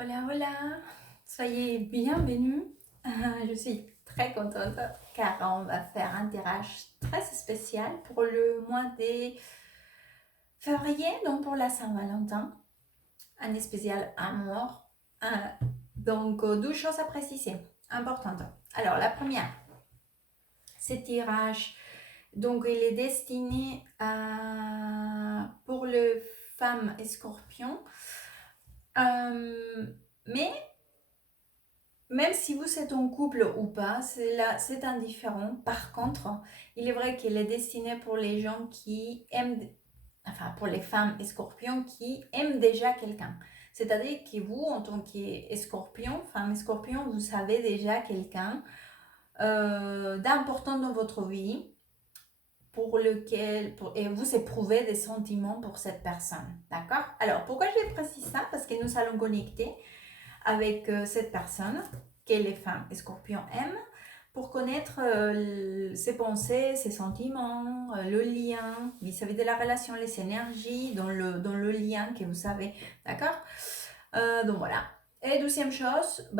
Hola, hola, soyez bienvenus. Je suis très contente car on va faire un tirage très spécial pour le mois de février, donc pour la Saint-Valentin, un spécial amour. Donc, 12 choses à préciser, importantes. Alors, la première, ce tirage, donc il est destiné pour les femmes et scorpions. Mais même si vous êtes en couple ou pas, c'est indifférent. Par contre, il est vrai qu'il est destiné pour les gens qui aiment, enfin pour les femmes et scorpions qui aiment déjà quelqu'un. C'est-à-dire que vous, en tant qu'escorpion, femme scorpion, vous avez déjà quelqu'un d'important dans votre vie et vous éprouvez des sentiments pour cette personne. D'accord? Alors, pourquoi je précise ça? Parce que nous allons connecter avec cette personne que les femmes et scorpions aiment pour connaître ses pensées, ses sentiments, le lien vis-à-vis de la relation, les énergies dans le lien que vous savez, d'accord. Donc voilà. Et deuxième chose,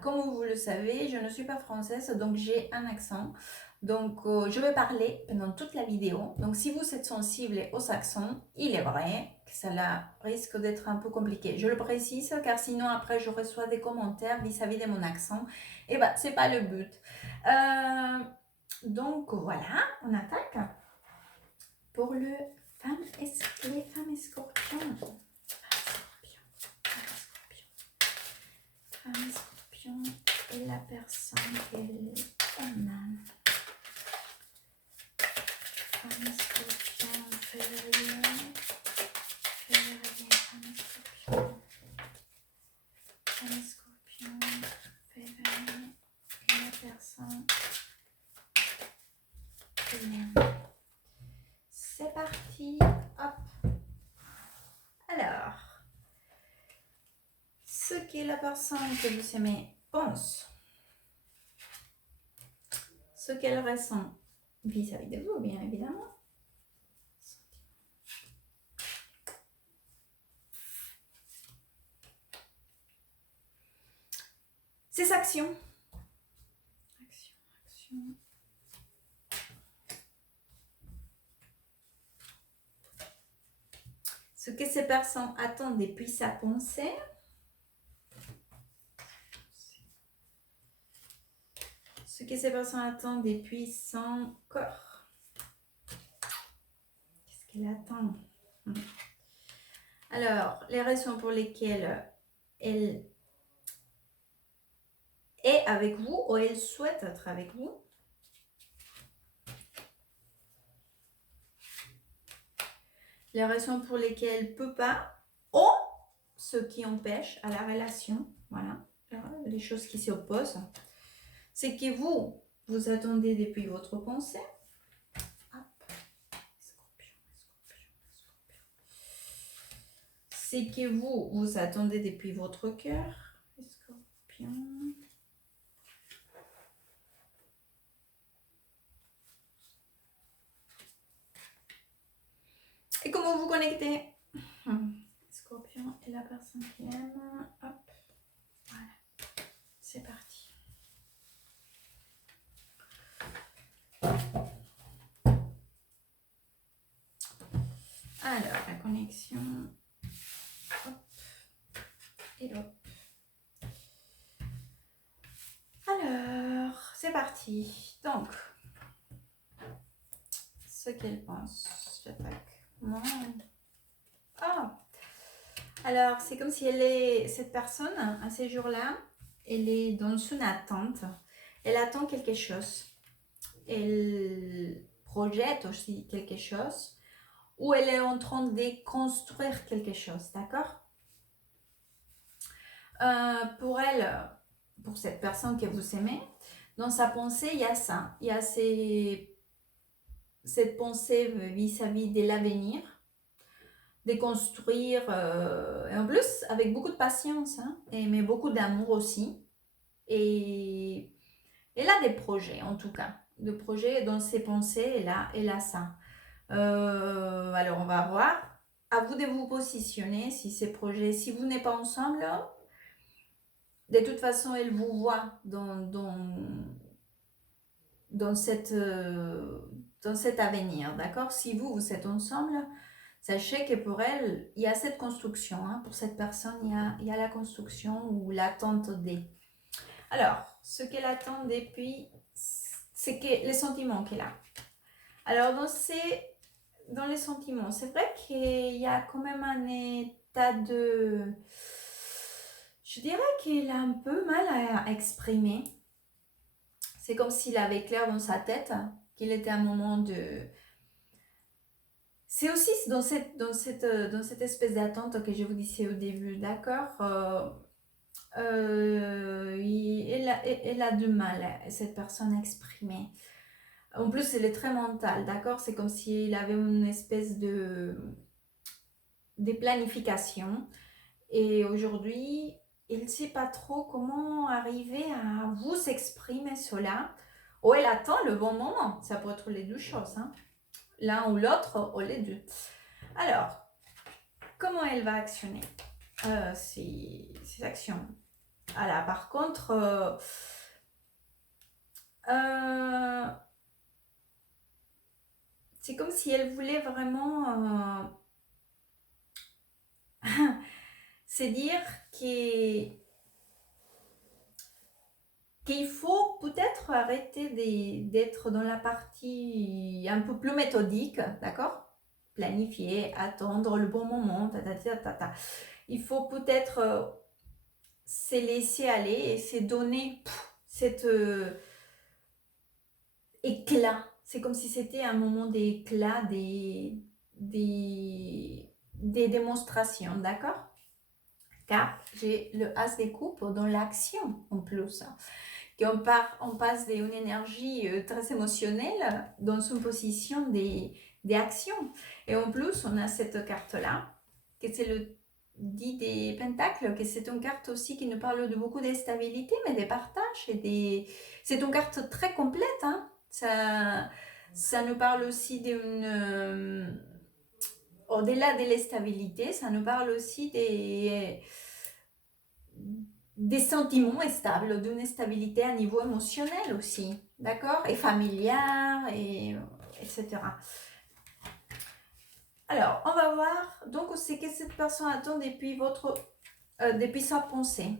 comme vous le savez, je ne suis pas française, donc j'ai un accent. Donc je vais parler pendant toute la vidéo. Donc si vous êtes sensible aux accents, il est vrai que cela risque d'être un peu compliqué. Je le précise car sinon après je reçois des commentaires vis-à-vis de mon accent. Et c'est pas le but. Donc voilà, on attaque pour les femmes et scorpions. Femme scorpion et la personne qu'elle aime. Femme scorpion, février, femme scorpion. Femme scorpion, février et la personne qu'elle aime. C'est parti, hop. Alors, ce que la personne que vous aimez pense, ce qu'elle ressent vis-à-vis de vous, bien évidemment. Ses actions. Action. Ce que ces personnes attendent depuis sa pensée. Ce que ces personnes attendent depuis son corps. Qu'est-ce qu'elle attend? Alors, les raisons pour lesquelles elle est avec vous ou elle souhaite être avec vous. Les raisons pour lesquelles elle ne peut pas ou ce qui empêche à la relation. Voilà, les choses qui s'y opposent. C'est que vous attendez depuis votre pensée. C'est que vous attendez depuis votre cœur. Scorpion. Et comment vous connectez? Scorpion et la personne qui aime. Hop. Voilà. C'est parti. Alors, la connexion. Hop. Et hop. Alors, c'est parti. Donc, ce qu'elle pense. J'attaque. Non. Oh. Alors, c'est comme si cette personne, à ces jours-là, elle est dans une attente. Elle attend quelque chose. Elle projette aussi quelque chose. Ou elle est en train de construire quelque chose, d'accord? Pour elle, pour cette personne que vous aimez, dans sa pensée, il y a ça. Il y a cette pensée vis-à-vis de l'avenir, de construire, et en plus avec beaucoup de patience, mais beaucoup d'amour aussi. Et elle a des projets, en tout cas. Des projets dans ses pensées, elle a ça. Alors, on va voir. À vous de vous positionner si ces projets, si vous n'êtes pas ensemble, de toute façon, elle vous voit dans cet avenir, d'accord? Si vous êtes ensemble, sachez que pour elle, il y a cette construction, hein, pour cette personne, il y a la construction ou l'attente des. Alors, ce qu'elle attend depuis, c'est que les sentiments qu'elle a. Alors, dans les sentiments, c'est vrai qu'il y a quand même un état de. Je dirais qu'il a un peu mal à exprimer. C'est comme s'il avait clair dans sa tête qu'il était un moment de. C'est aussi dans cette espèce d'attente que je vous disais au début, d'accord? Elle a du mal, cette personne, à exprimer. En plus, elle est très mentale, d'accord? C'est comme s'il avait une espèce de planifications. Et aujourd'hui, il ne sait pas trop comment arriver à vous exprimer cela. Ou elle attend le bon moment. Ça peut être les deux choses, hein. L'un ou l'autre, ou les deux. Alors, comment elle va actionner ces actions? Voilà, par contre, c'est comme si elle voulait vraiment c'est dire qu'il faut peut-être arrêter d'être dans la partie un peu plus méthodique, d'accord? Planifier, attendre le bon moment, Il faut peut-être se laisser aller et se donner cet éclat. C'est comme si c'était un moment d'éclat, des démonstrations, d'accord? Car j'ai le as des coupes dans l'action en plus. On passe d'une énergie très émotionnelle dans une position des actions. Et en plus, on a cette carte-là, que c'est le 10 des pentacles, que c'est une carte aussi qui nous parle de beaucoup de stabilité, mais des partages. C'est une carte très complète. Hein. Ça nous parle aussi d'une. Au-delà de la stabilité, ça nous parle aussi des sentiments stables, d'une stabilité à niveau émotionnel aussi, d'accord? Et familial, etc. Alors, on va voir, donc, c'est que cette personne attend depuis depuis sa pensée.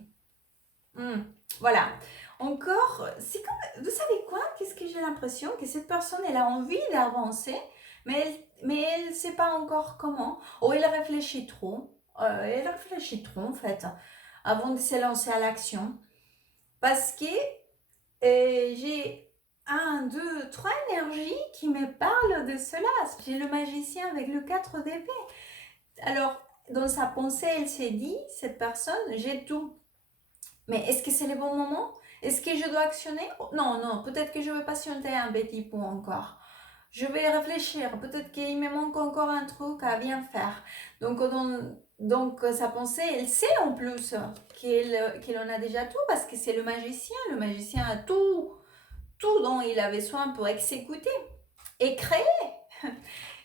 Voilà. Encore, c'est comme, vous savez quoi? Qu'est-ce que j'ai l'impression? Que cette personne, elle a envie d'avancer, mais elle ne sait pas encore comment. Ou elle réfléchit trop. Elle réfléchit trop, en fait, avant de se lancer à l'action. Parce que j'ai un, deux, trois énergies qui me parlent de cela. J'ai le magicien avec le 4 d'épée. Alors, dans sa pensée, elle s'est dit, cette personne, j'ai tout. Mais est-ce que c'est le bon moment? Est-ce que je dois actionner? Non, non, peut-être que je vais patienter un petit peu encore. Je vais réfléchir. Peut-être qu'il me manque encore un truc à bien faire. Donc sa pensée, elle sait en plus qu'il en a déjà tout parce que c'est le magicien. Le magicien a tout dont il avait soin pour exécuter et créer.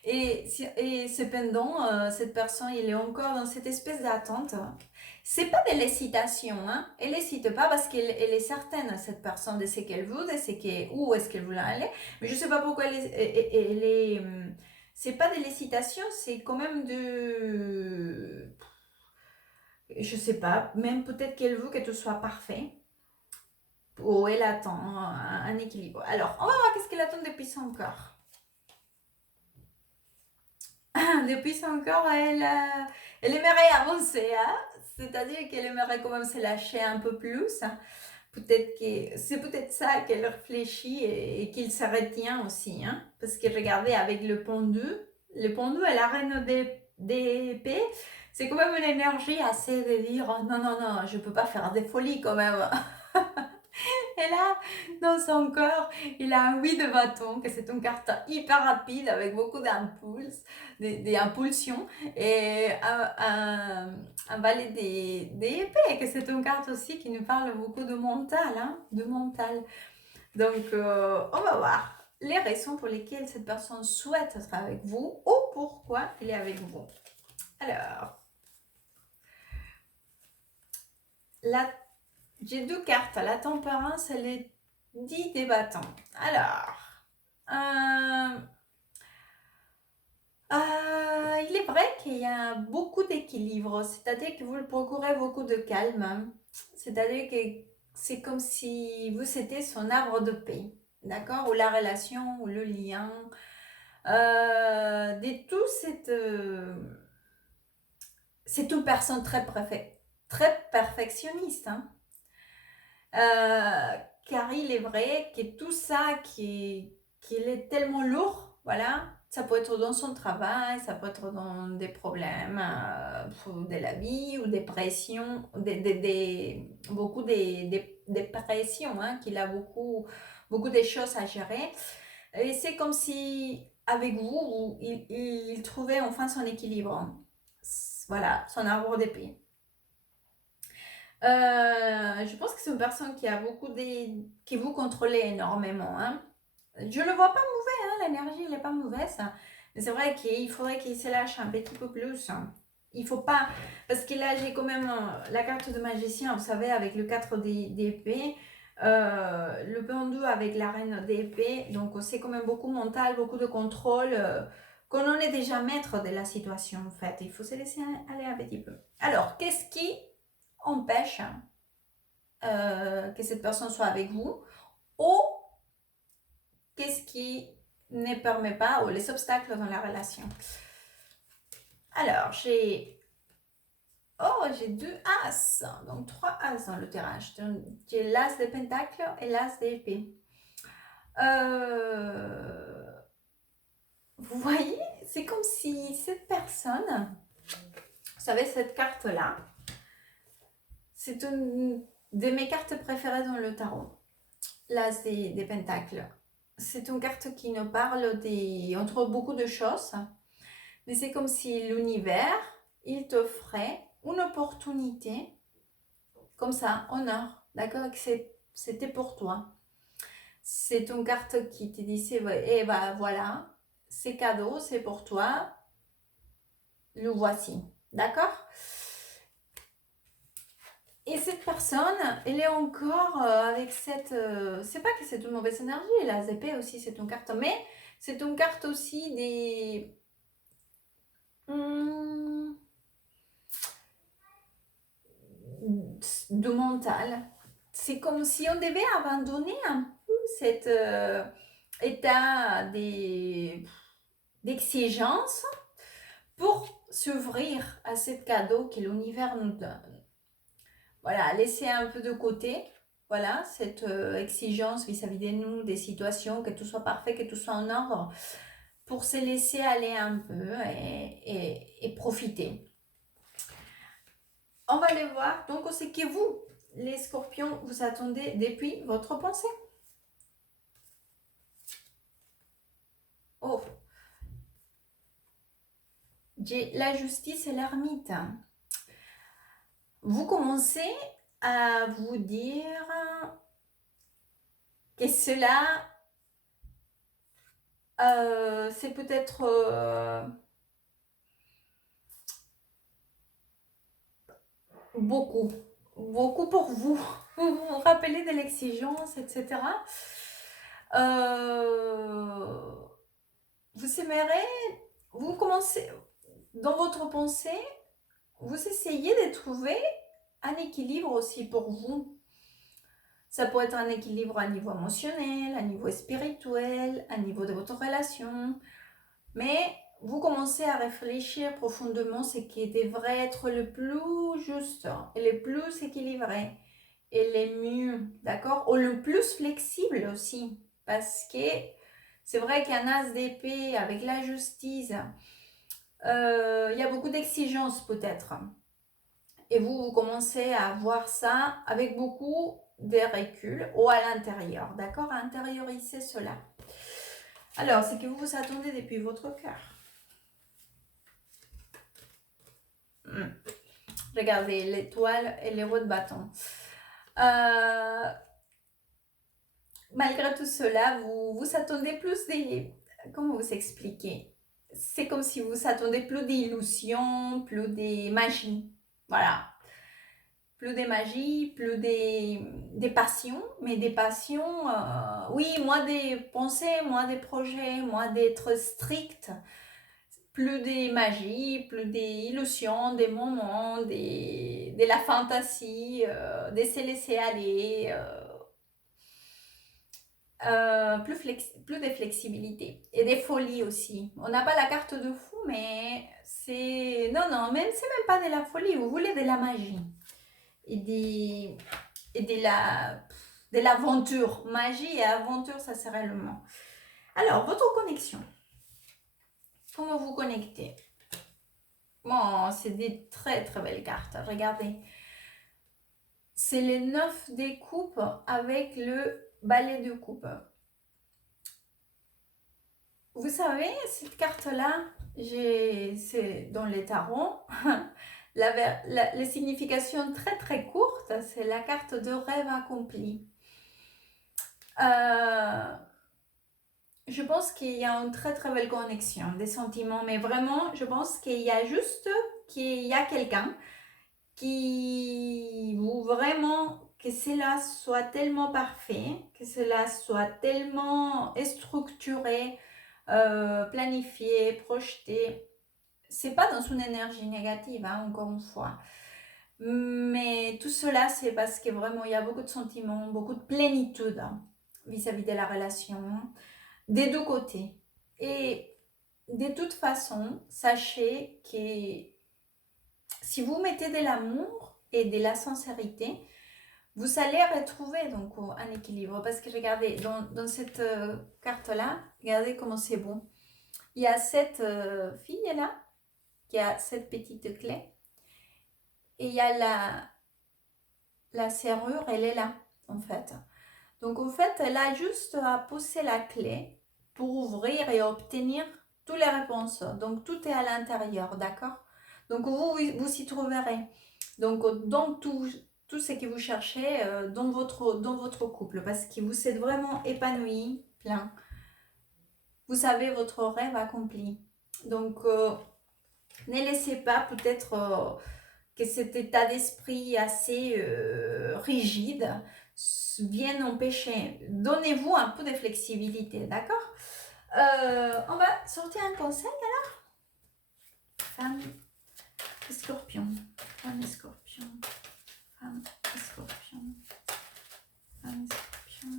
Et cependant, cette personne, il est encore dans cette espèce d'attente. C'est pas de l'hésitation, hein. Elle n'hésite pas parce qu'elle est certaine, cette personne, de ce qu'elle veut, où est-ce qu'elle voulait aller. Mais je sais pas pourquoi elle est c'est pas de l'hésitation, c'est quand même de. Je sais pas, même peut-être qu'elle veut que tout soit parfait. Ou elle attend un équilibre. Alors, on va voir qu'est-ce qu'elle attend depuis son corps. Depuis son corps, elle aimerait avancer, hein? C'est-à-dire qu'elle aimerait quand même se lâcher un peu plus. Peut-être que c'est peut-être ça qu'elle réfléchit et qu'il se retient aussi, hein? Parce que regardez, avec le pendu et la reine d'épée, c'est quand même une énergie assez de dire oh, non, non, non, je peux pas faire des folies quand même. Et là, dans son corps, il a un 8 de bâton, que c'est une carte hyper rapide avec beaucoup d'impulses, des impulsions, et un valet des épées, que c'est une carte aussi qui nous parle beaucoup de mental, hein, de mental. Donc, on va voir les raisons pour lesquelles cette personne souhaite être avec vous ou pourquoi elle est avec vous. Alors, j'ai 2 cartes. La tempérance et les 10 des bâtons. Alors, il est vrai qu'il y a beaucoup d'équilibre, c'est-à-dire que vous le procurez beaucoup de calme. C'est-à-dire que c'est comme si vous étiez son arbre de paix, d'accord? Ou la relation, ou le lien. De tout, c'est une personne très perfectionniste, hein. Car il est vrai que tout ça qu'il est tellement lourd, voilà, ça peut être dans son travail, ça peut être dans des problèmes de la vie ou des pressions, beaucoup des pressions, hein, qu'il a beaucoup de choses à gérer. Et c'est comme si avec vous, il trouvait enfin son équilibre. Voilà, son arbre d'épée. Je pense que c'est une personne qui a qui vous contrôle énormément, hein. Je le vois pas mauvais, hein, l'énergie, elle n'est pas mauvaise. Mais c'est vrai qu'il faudrait qu'il se lâche un petit peu plus, hein. Il faut pas, parce que là, j'ai quand même la carte de magicien, vous savez, avec le 4 d'épée, le pendu avec la reine d'épée. Donc, c'est quand même beaucoup mental, beaucoup de contrôle, qu'on en est déjà maître de la situation, en fait. Il faut se laisser aller un petit peu. Alors, qu'est-ce qui empêche que cette personne soit avec vous, ou qu'est-ce qui ne permet pas, ou les obstacles dans la relation. Alors, j'ai 2 as, donc 3 as dans le tirage. J'ai l'as de pentacle et l'as d'épée. Vous voyez, c'est comme si cette personne, vous savez, cette carte-là, c'est une de mes cartes préférées dans le tarot. L'as des pentacles. C'est une carte qui nous parle entre beaucoup de choses, mais c'est comme si l'univers, il t'offrait une opportunité, comme ça, en or, d'accord, que c'était pour toi. C'est une carte qui te dit, eh ben voilà, c'est cadeau, c'est pour toi, le voici, d'accord? Et cette personne, elle est encore avec c'est pas que c'est une mauvaise énergie, la ZP aussi c'est une carte, mais c'est une carte aussi de mental. C'est comme si on devait abandonner un peu cet état d'exigence pour s'ouvrir à ce cadeau que l'univers nous donne. Voilà, laisser un peu de côté, voilà, cette exigence vis-à-vis de nous, des situations, que tout soit parfait, que tout soit en ordre, pour se laisser aller un peu et profiter. On va aller voir, donc c'est que vous, les scorpions, vous attendez depuis votre pensée. Oh, j'ai la justice et l'ermite. Vous commencez à vous dire que cela, c'est peut-être beaucoup pour vous. Vous vous rappelez de l'exigence, etc. Vous aimeriez, vous commencez, dans votre pensée, vous essayez de trouver un équilibre aussi pour vous. Ça peut être un équilibre à niveau émotionnel, à niveau spirituel, à niveau de votre relation. Mais vous commencez à réfléchir profondément ce qui devrait être le plus juste et le plus équilibré et le mieux, d'accord? Ou le plus flexible aussi. Parce que c'est vrai qu'un as d'épée avec la justice, il y a beaucoup d'exigences peut-être. Et vous commencez à voir ça avec beaucoup de recul ou à l'intérieur, d'accord? À intérioriser cela. Alors, c'est que vous vous attendez depuis votre cœur. Regardez, l'étoile et les roues de bâton. Malgré tout cela, vous attendez plus des... Comment vous expliquer? C'est comme si vous attendez plus d'illusions, plus des magies. Voilà. plus des magies, plus des passions, mais des passions, oui, moins des pensées, moins des projets, moins d'être strict, plus des magies, plus des illusions, des moments, de la fantaisie, de se laisser aller, plus de flexibilité et des folies aussi. On n'a pas la carte de fou, mais c'est... Non, non, même c'est même pas de la folie, vous voulez de la magie et, et de l'aventure. Magie et aventure, ça serait le mot. Alors, votre connexion. Comment vous connectez? Bon, c'est des très très belles cartes. Regardez. C'est les 9 des coupes avec le balai de coupe. Vous savez, cette carte-là, c'est dans les tarots. La signification très très courte, c'est la carte de rêve accompli. Je pense qu'il y a une très très belle connexion des sentiments, mais vraiment, je pense qu'il y a juste qu'il y a quelqu'un qui vous vraiment que cela soit tellement parfait, que cela soit tellement structuré, planifié, projeté. C'est pas dans une énergie négative, hein, encore une fois. Mais tout cela, c'est parce que vraiment, il y a beaucoup de sentiments, beaucoup de plénitude vis-à-vis de la relation, des deux côtés. Et de toute façon, sachez que si vous mettez de l'amour et de la sincérité, vous allez retrouver donc un équilibre. Parce que regardez, dans cette carte-là, regardez comment c'est beau. Il y a cette fille-là qui a cette petite clé. Et il y a la serrure, elle est là, en fait. Donc, en fait, elle a juste à pousser la clé pour ouvrir et obtenir toutes les réponses. Donc, tout est à l'intérieur, d'accord? Donc, vous y trouverez. Donc, dans tout ce que vous cherchez dans votre couple, parce que vous êtes vraiment épanoui, plein. Vous savez votre rêve accompli. Donc, ne laissez pas peut-être que cet état d'esprit assez rigide vienne empêcher. Donnez-vous un peu de flexibilité, d'accord? On va sortir un conseil alors. Femme Scorpion, femme Scorpion, femme Scorpion, femme Scorpion,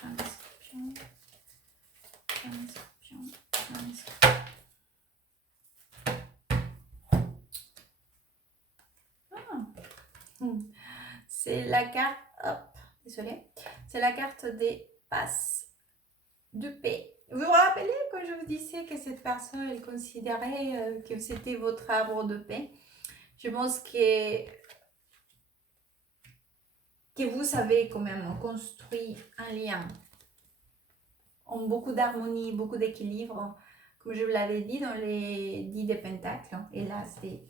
femme Scorpion, femme Scorpion, femme Scorpion. C'est la carte, désolée, c'est la carte des passes de paix. Vous vous rappelez quand je vous disais que cette personne, elle considérait que c'était votre arbre de paix? Je pense que vous avez quand même construit un lien en beaucoup d'harmonie, beaucoup d'équilibre, comme je vous l'avais dit dans les 10 des pentacles, et là c'est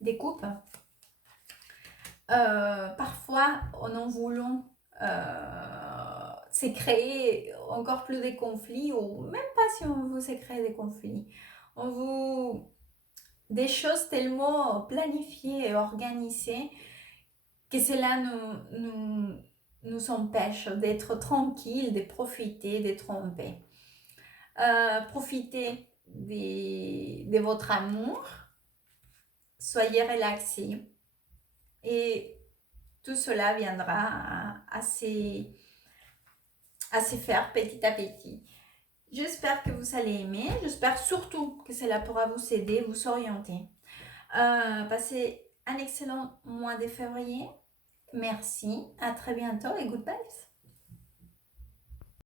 des coupes. Parfois, en voulant c'est créer encore plus de conflits, ou même pas si on veut c'est créer des conflits, on veut des choses tellement planifiées et organisées que cela nous empêche d'être tranquille, de profiter, d'être en paix. Profitez de votre amour, soyez relaxés et tout cela viendra à se faire petit à petit. J'espère que vous allez aimer. J'espère surtout que cela pourra vous aider, vous orienter. Passez un excellent mois de février. Merci, à très bientôt et goodbye.